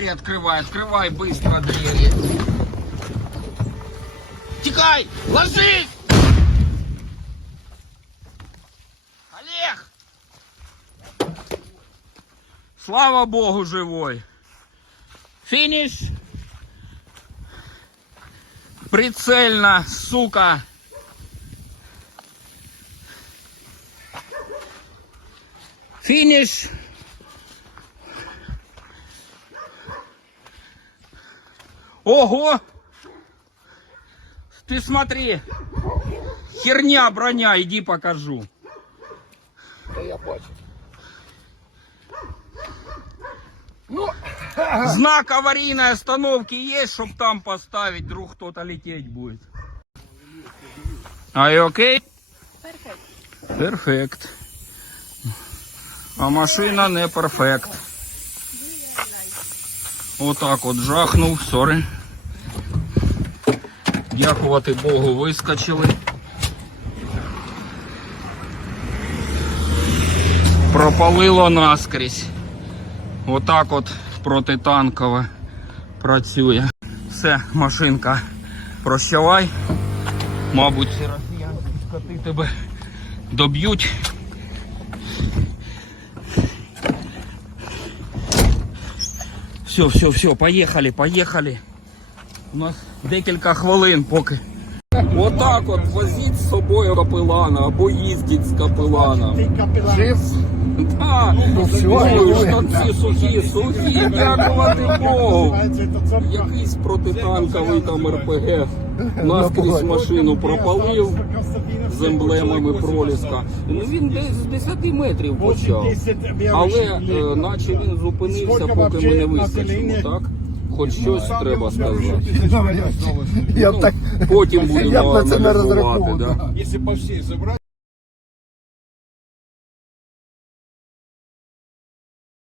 Двери открывай, открывай быстро двери. Тикай! Ложись! Олег! Слава Богу, живой. Финиш. Прицельно, сука. Финиш. Ого! Ты смотри. Херня броня, иди покажу. Я бачу. Знак аварийной остановки есть, чтобы там поставить, вдруг кто-то лететь будет. Are you okay? Перфект. А машина не перфект. Отак от жахнув, сори. Дякувати Богу, вискочили. Пропалило наскрізь. Отак от протитанкове працює. Все, машинка, прощавай. Мабуть, ці росіянські скоти тебе доб'ють. Все, все, все, поїхали, поїхали. У нас декілька хвилин поки. Отак от возіть з собою капелана або їздіть з капеланом. Жив? Так, Ну, ну, штанці сухі, сухі, дякувати Богу. Якийсь протитанковий там РПГ наскрізь машину пропалив з емблемами проліска. Ну він десь з 10 метрів почав. Але е, наче він зупинився, поки ми не вискочимо, так? Хоч щось треба сказати. Я б так, Потім я б будемо це не розраховував. да? Если по всей забрать,